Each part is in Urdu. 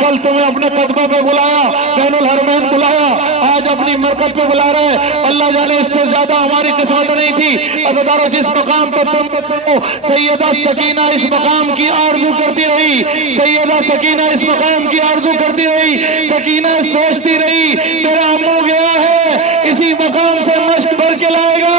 کل تمہیں اپنے قدمہ پہ بلایا، بین الحرمین بلایا، آج اپنی مرکز پہ بلا رہے ہیں۔ اللہ جانے اس سے زیادہ ہماری قسمت نہیں تھی۔ عزیزانو، جس مقام پر تم ہو، سیدہ سکینہ اس مقام کی آرزو کرتی رہی، سیدہ سکینہ اس مقام کی آرزو کرتی رہی، سکینہ سوچتی رہی میرا امو گیا ہے اسی مقام سے مشق بھر کے لائے گا،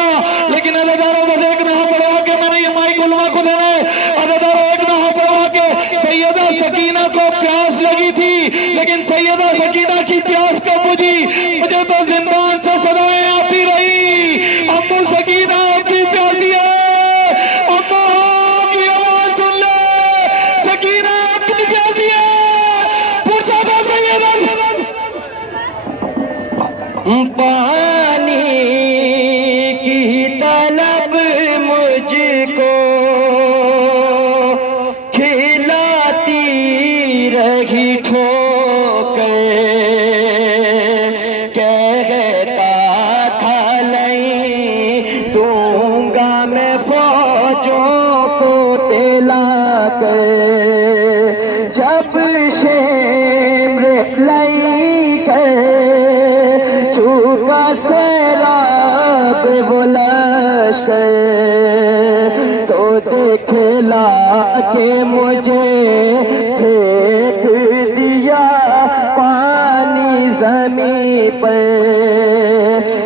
لیکن عزیزانو بس ایک نہ پڑھوا کے میں نے یہ مائک علماء کو دینا ہے۔ عزیزانو، ایک نہ پڑھوا کے سیدہ سکینہ کو پیاس لگی تھی، لیکن سیدہ سکینہ کی پیاس کب بجھی؟ مجھے تو زندان سے صدایں آتی رہی، امو سکینہ اب بھی پیاسی ہے، امو کی آواز سن لے، سکینہ اب بھی پیاسی ہے۔ پوچھا تھا سیدہ پانی کی طلب مجھ کو کھلاتی رہی ٹھوکر، کہتا تھا نہیں دوں گا میں فوجوں کو دلا کر، جب شمر لئی کر چوکا سیراب وہ لشکر، تو دکھلا کے مجھے پھینک دیا پانی زمین پر،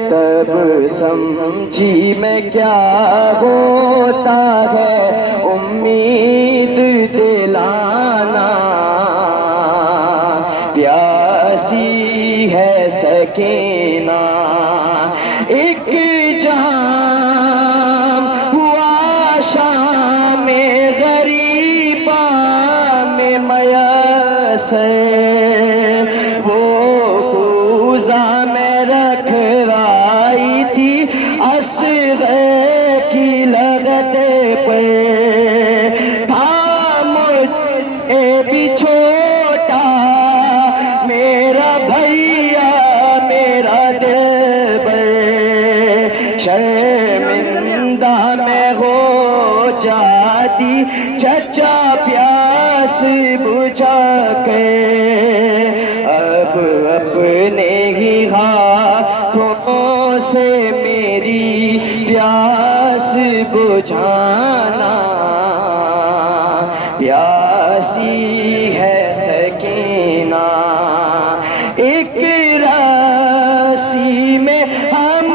تب سمجھی میں کیا ہوتا ہے امید دلانا، پیاسی ہے سکینہ ایک جام ہوا شام غریباں میں میسر، وہ کوزہ میں رکھ آئی تھی اصغر کی لغت پر، تھا مجھے بھی چھوٹا میرا بھیا میرا دلبر، شرمندہ میں ہو جاتی چچا پیاس بجھا کے، اب اپنے ہی ہاتھوں سے میری پیاس بجھانا، پیاسی ہے سکینہ ایک رسی میں ہم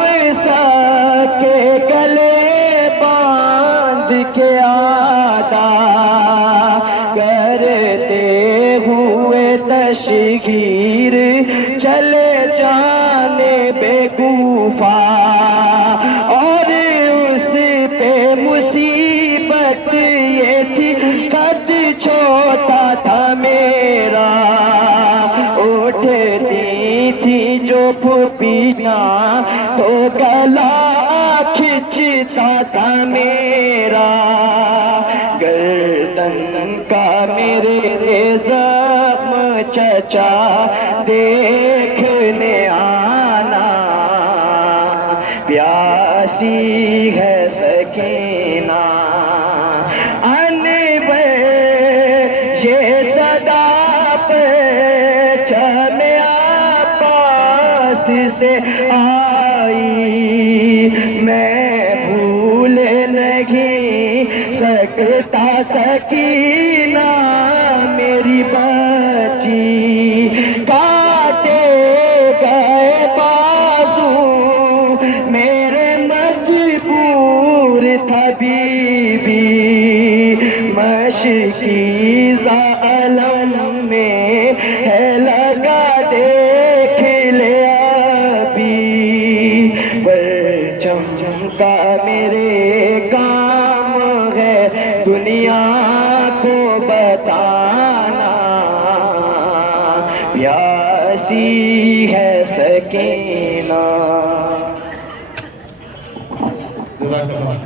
سب کے گلے باندھ کے آدا کرتے ہوئے تشہیر چلے جانے بے کوفہ، اور اس پہ مصیبت یہ تھی قد چھوٹا تھا میرا، اٹھتی تھی جو پھوپھیاں تو گلا کھچتا تھا میرا، گردن کا میرے زخم چچا دیکھنے آنا، پیاسی ہے سکینہ انور یہ صدا پہ میں عباس سے آئی، میں بھول نہیں سکتا سکینہ میری بچی، کاٹے گئے بازو میرے مجبور تھا بیوی، مشکی ظالم میں ہے لگا دیکھ لے ابھی، پرچم کا میرے کام ہے دنیا کو بتانا، پیاسی ہے سکینہ